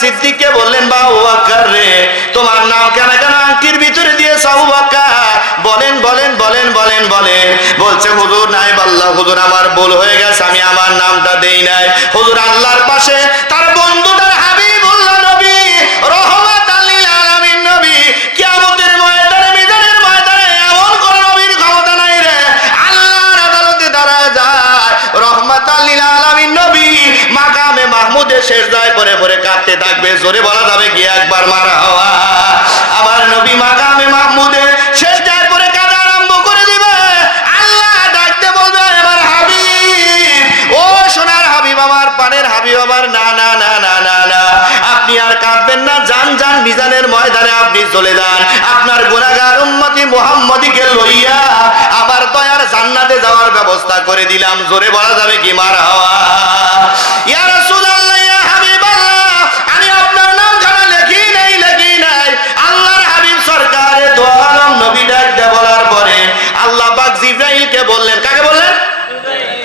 সিদ্দিককে বললেন, আবু বকর রে, তোমার নাম কেন কেন আংটির ভিতরে দিয়েছ আবু বকর? বলেন বলেন বলেন বলেন বলেন। বলছে, হুজুর নাইব আল্লাহ, হুজুর আমার ভুল হয়ে গেছে, আমি আমার নামটা দেই নাই। হুজুর আল্লাহর পাশে তার বন্ধু, তার হাবিবুল্লাহ নবী, রহমাতাল লিল আলামিন নবী, কিয়ামতের ময়দানে, মিজানের ময়দানে এমন কোন নবীর ক্ষমতা নাই রে, আল্লাহর আদালতে দাঁড়ায় যায় রহমাতাল লিল আলামিন নবী মাকামে মাহমুদে সিজদায় পড়ে পড়ে কাঁদতে থাকবে। জোরে বলা যাবে কি একবার মারহাবা? আমার নবী মাকামে মাহমুদে সিজদায় পড়ে কাঁদা আরম্ভ করে দিবে। আল্লাহ ডাকতে বলবে, আমার হাবিব, ও সোনার হাবিব, আমার পানের হাবিব, আমার না না না না না না, আপনি আর কাঁদবেন না, যান যান, মিজানের ময়দানে আপনি চলে যান, আপনার গুনাহগার উম্মতি মুহাম্মদীকে লইয়া আমার দয়ার জান্নাতে যাওয়ার ব্যবস্থা করে দিলাম। জোরে বলা যাবে কি মারহাবা? ইয়া রাসূলুল্লাহ, ইয়া হাবিবাল্লাহ, আমি আপনার নামখানা লেখি নাই। আল্লাহর হাবিব সরকারে দো আলম নবী ডাক দিয়ে বলার পরে আল্লাহ পাক জিবরাইলকে বললেন, কাকে বললেন?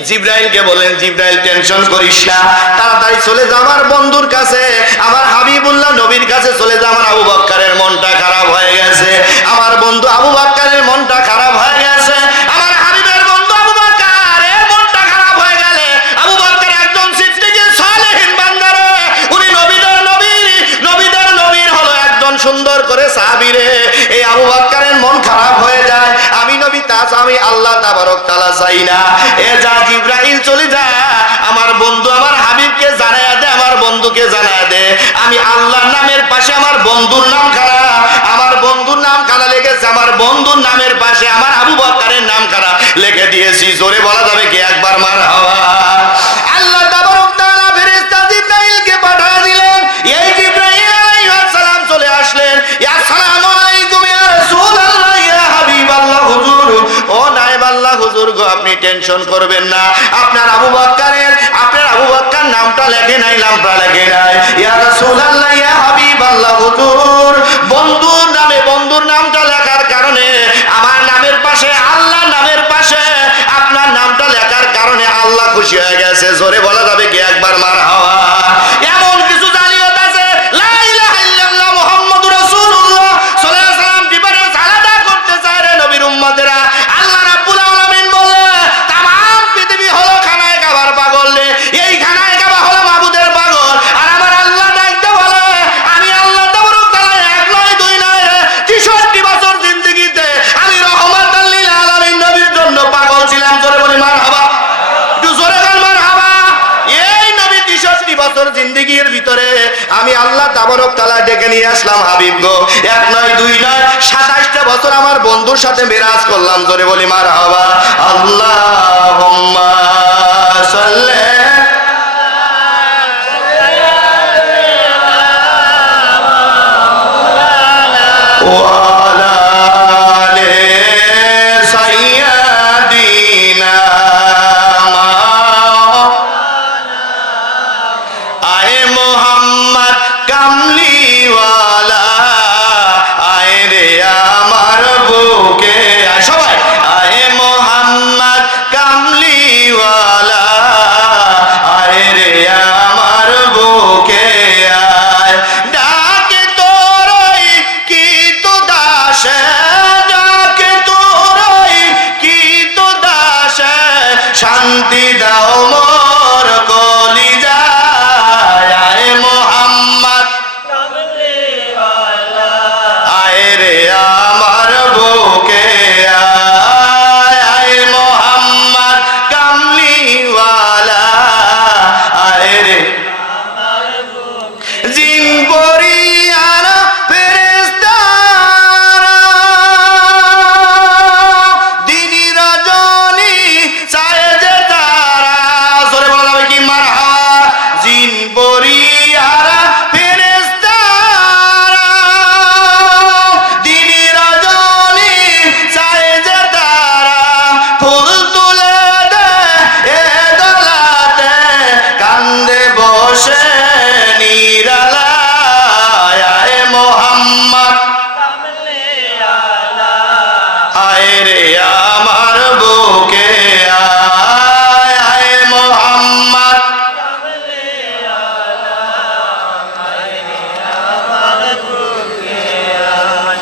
জিবরাইলকে বললেন, জিবরাইল টেনশন করিস না, তাড়াতাড়ি চলে যা আমার বন্ধুর কাছে, আমার হাবিবুল্লাহ নবীর কাছে চলে যা। আমার আবু বকরের মনটা খারাপ হয়ে গেছে, আমার বন্ধু আবু বকরের মনটা খারাপ হয়ে গেছে। আমার হাবিবের বন্ধু আবু বকরের মনটা খারাপ হয়ে গেলে, আবু বকর একজন সিদ্দিকী সালেহীন বান্দা রে, উনি নবীদের নবীর হলো একজন সুন্দর করে সাহাবী রে। এই আবু বকরের মন খারাপ হয়ে যায়, আমি নবী তাজ, আমি আল্লাহ তাবারক তাআলা চাই না। এ যা জিবরাইল চলে যা, আমার বন্ধু আমার হাবিবকে জানায়া দে, আমার বন্ধুকে জানায়া দে, আমি আল্লাহর নামের পাশে আমার বন্ধুর নাম খানা, আমার বন্ধুর নাম খানা লেগেছে, আমার বন্ধুর নামের পাশে আমার আবু বকরের নাম খানা লিখে দিয়েছি। জোরে বলা যাবে কি একবার মারহাবা? আল্লাহ তাবারক তাআলা ফেরেশতা জিবরাইলকে পাঠিয়ে দিলেন। এই জিবরাইল আলাইহিস সালাম চলে আসলেন, ইয়া আসসালামু আলাইকুম ইয়া রাসূলুল্লাহ, ইয়া হাবিবাল্লাহ, হুজুর, ও নায়েব আল্লাহ, হুজুর গো, আপনি টেনশন করবেন না, আপনার আবু বকর নামটা লেখে নাই, নামটা লেখে নাই। ইয়া রাসূলুল্লাহ, ইয়া হাবিবাল্লাহ, হুজুর, বন্ধুর নামে বন্ধুর নামটা লেখার কারণে, আমার নামের পাশে আল্লাহর নামের পাশে আপনার নামটা লেখার কারণে আল্লাহ খুশি হয়ে গেছে। জোরে বলা যাবে কি একবার মারহাবা? এমন কিছু জালিয়াত আছে, লা ইলাহা ইল্লাল্লাহ মুহাম্মাদুর রাসূলুল্লাহ সাল্লাল্লাহু আলাইহি ওয়াসাল্লাম ডিফারেন্স আলাদা করতে চায় রে নবীর উম্মতেরা। আল্লাহ রাব্বুল আলামিন বলে, তামাম পৃথিবী হলো খানায় কাবার পাগল রে, এই খানায় কাবা হলো মাবুদের পাগল। আর আমার আল্লাহ ডাকতে বলে, আমি আল্লাহ তাবারক তাআলা এক নয় দুই নয় 63 বছর জিন্দেগিতে আমি রহমাতাল লিল আলামিন নবীর জন্য পাগল ছিলাম। জোরে বলি মারহাবা, একটু জোরে বল মারহাবা। এই নবী 63 বছর জিন্দেগির ভিতরে আমি আল্লাহ তাবারক তাআলা ডেকে নিয়ে আসলাম হাবিব গো, এক নয় দুই নয় 27টা বছর আমার বন্ধুর সাথে মেরাজ করলাম। জোরে বলি মারহাবা। আল্লাহুম্মা সাল্লি ওয়ালা আলি সাইয়্যিদিনা আয়ে মোহাম্মদ কামলিওয়ালা, আয়ে রে আমার বুকে, সবাই আয়ে মোহাম্মদ কামলিওয়ালা।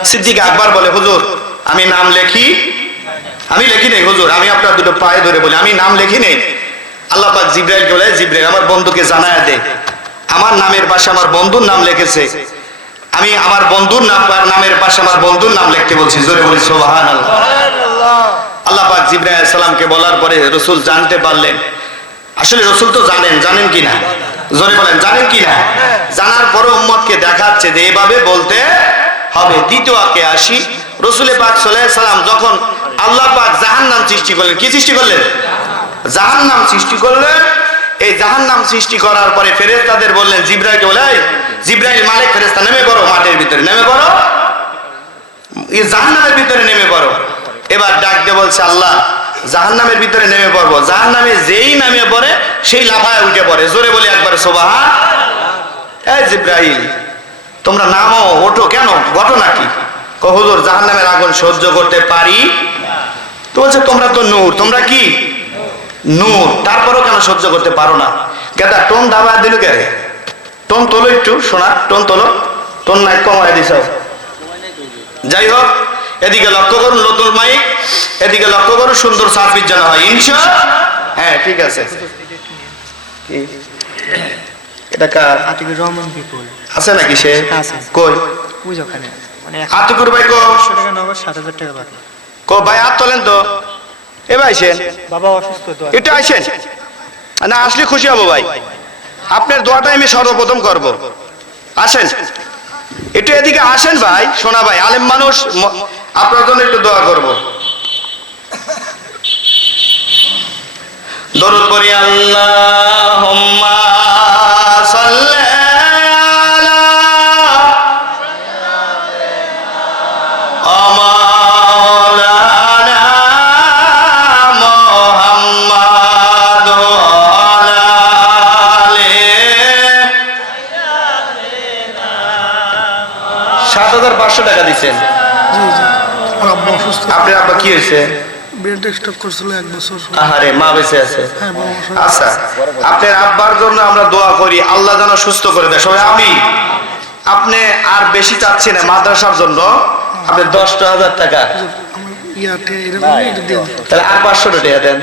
সিদ্দিক আকবর বলে, হুজুর আমি নাম লেখি? আমি লেখি নেই হুজুর, আমি আপনার দুটো পায়ে ধরে বলি আমি নাম লেখি নেই। আল্লাহ পাক জিবরাইলকে বলে, জিবরাইল আমার বন্ধুকে জানায়া দে আমার নামের পাশে আমার বন্ধুর নাম লিখেছে, আমি আমার বন্ধুর নামের পাশে আমার বন্ধুর নাম লিখতে বলছি। জোরে বলি সুবহানাল্লাহ। আল্লাহ পাক জিবরাইল আলাইহিস সালামকে বলার পরে রাসূল জানতে পারলেন, আসলে রাসূল তো জানেন কি না? জোরে বলেন জানেন কি না? জানার পরে উম্মতকে দেখাচ্ছে যে এভাবে বলতে হবে। দ্বিতীয় আকে আসি, রাসূল পাক সাল্লাল্লাহু আলাইহি সাল্লাম যখন আল্লাহ পাক জাহান্নাম সৃষ্টি করলেন, কি সৃষ্টি করলেন? জাহান্নাম সৃষ্টি করলেন। এই জাহান্নাম সৃষ্টি করার পরে ফেরেশতাদের বললেন, জিবরাইলকে বলে, জিবরাইল মালিক ফেরেশতা নেমে পড়ো, মাটির ভিতরে নেমে পড়ো, এই জাহান্নামের ভিতরে নেমে পড়ো। এবার ডাক দিয়ে বলছে, আল্লাহ জাহান্নামের ভিতরে নেমে পড়বো। জাহান্নামে যেই নামে পড়ে সেই লাফায় উঠে পড়ে। জোরে বলি একবার সুবহানাল্লাহ। এই জিবরাইল তোমরা নামো, ওঠো, কেন, ঘটনা কি? হুজুর জাহান্নামের আগুন সহ্য করতে পারি। তো বলছে তোমরা তো নূর, তোমরা কি নূর, তারপরেও কেন সহ্য করতে পারো না? কেদা টোন দাবা দিল কে? টোন তোলো একটু, শোনা, টোন তোলো, টোন নাই কমায় দিছ। যাই হোক, এদিকে লক্ষ্য করুন নতুন মাইক, এদিকে লক্ষ্য করুন, সুন্দর সার্ভিস যেন হয় ইনশা। হ্যাঁ ঠিক আছে। এটা কার? আতিকুর রহমান বিপুল আছে নাকি সে? আছে। কই ওই ওখানে, মানে আতিকুর ভাই কো? 100 টাকা নগদ, 7000 টাকা বাকি। কো ভাই হাত তোলেন তো। এ ভাই আসেন, বাবা অসুস্থ তো। একটু আসেন, না আসলে খুশি হব ভাই, আপনার দোয়াটাই আমি সর্বপ্রথম করব। আসেন একটু এদিকে আসেন ভাই, শোনা ভাই আলেম মানুষ, আপনার জন্য একটু দোয়া করব। দরুদ পড়ি আল্লাহুম্মা সাল্লি আলা মাওলানা মুহাম্মাদ ওয়া আলি 7500 টাকা দিবেন। জি জি, আমার আব্বা অসুস্থ। আপনার আব্বা কি হয়েছে? ব্রেন স্ট্রোক করছিল 1 বছর। আহারে, মা বেঁচে আছে? হ্যাঁ বাবা অসুস্থ। আচ্ছা, আপনার আব্বার জন্য আমরা দোয়া করি, আল্লাহ যেন সুস্থ করে দেয় সবাই আমি। আপনি আর বেশি চাচ্ছি না, মাদ্রাসার জন্য আপনি 10,000 টাকা, আমি ইয়াতে এরকম এটা দিয়ে দিন। তাহলে আর 500 টাকা দেন,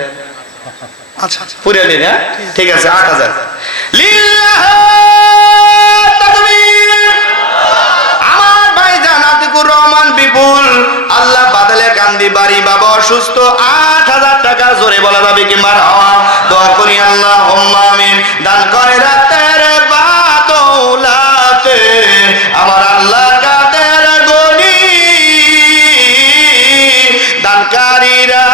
আচ্ছা আচ্ছা, পুরে দিন। হ্যাঁ ঠিক আছে, 8,000। লিল্লাহ তাকবীর। আমার ভাইজান আতিকুর রহমান বিপুল, আল্লাহ বাদলে কান্দি বাড়ি, বাবা অসুস্থ, 8,000 টাকা। জোরে বলা যাবে কি মারহাবা? দোয়া করি আল্লাহুম্মা আমিন। দান করে রাতের বাদৌলাতে আমার আল্লাহ কাদের গনি, দানকারীরা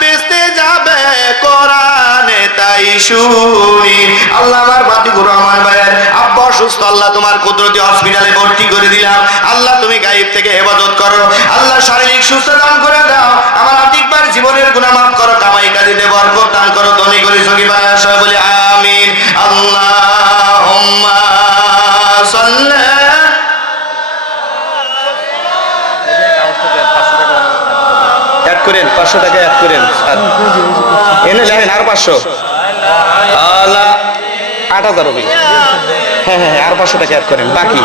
বেচতে যাবে কোরআনে তাই শুনি। আল্লাহ আমার আতিকুর রহমান ভাইয়ের আব্বা অসুস্থ, আল্লাহ তোমার কুদরতি হসপিটালে ভর্তি করে দিলাম। আল্লাহ তুমি গায়েব থেকে হেফাজত করো, আল্লাহ শারীরিক সুস্থতা দান করে দাও। আমার আতিকবার জীবনের গুনাহ মাফ করো, কামাই কাজীতে বরকত দান করো, ধনী করি সখী বানায়, সবাই বলি আমিন। আল্লাহুম্মা সাল্লি। অ্যাড করেন 500 টাকা, অ্যাড করেন। এনে লেখেন আর 500, আল্লাহ 8,000 হবে। হ্যাঁ হ্যাঁ, আর 500 টাকা অ্যাড করেন বাকি।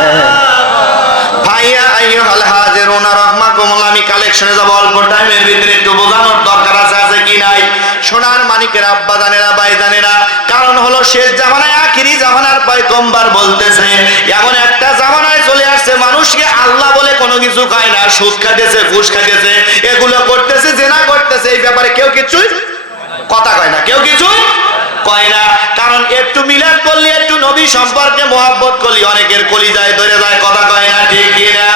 হ্যাঁ হ্যাঁ ভাইয়া আইয়ুহাল হাজিরুনা রাহমাকুমুল্লাহ, আমি কালেকশনে যাব অল্প টাইমের ভিতরে, একটু বোঝানোর দরকার আছে কি নাই। সোনার মানিকের আব্বা জানেরা, ভাই জানেরা, কারণ হলো শেষ জামানায়, আখিরি জামানার পয়গম্বর বলতেছে এমন একটা জামানায় চলে আসছে মানুষকে আল্লাহ বলে কোনো কিছু খায় না, সুদ খাইতেছে, ঘুষ খাইতেছে, এগুলো করতেছে, জেনা করতেছে, এই ব্যাপারে কেউ কিছুই কথা কয় না, কেউ কিছুই কয় না। কারণ একটু মিলাদ করলি, একটু নবী সম্পর্কে মহব্বত করলি, অনেকের কলিজায় ধরে যায়, কথা কয় না, ঠিক কিনা?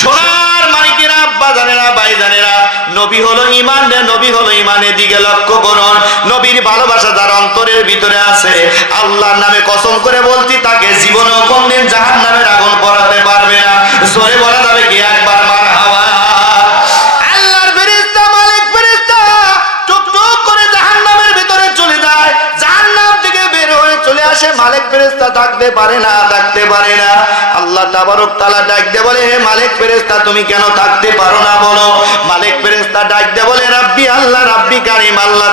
সোনার মানিকেরা, আব্বা জানেরা, ভাই জানেরা, নবী হলো ঈমান রে, নবী হলো ঈমানের দিকে লক্ষ্য করুন। নবীর ভালোবাসা যার অন্তরের ভিতরে আছে, আল্লাহর নামে কসম করে বলছি, তাকে জীবনেও কোনদিন জাহান্নামের আগুন পোড়াতে পারবে না। জোরে বলা যাবে কি একবার মারহাবা? আল্লাহর ফেরেশতা, মালিক ফেরেশতা টুকটুক করে জাহান্নামের ভিতরে চলে যায়, জাহান্নাম থেকে বের হয়ে চলে আসে, মালিক ফেরেশতা থাকতে পারে না, থাকতে পারে না। আল্লাহ তাবারক তাআলা ডাক দিয়ে বলে, হে মালিক ফেরেশতা তুমি কেন থাকতে পারো না বলো? মালিক ফেরেশতা ডাক দিয়ে বলে, রাব্বি আল্লাহ, রাব্বি কারীম, আল্লাহ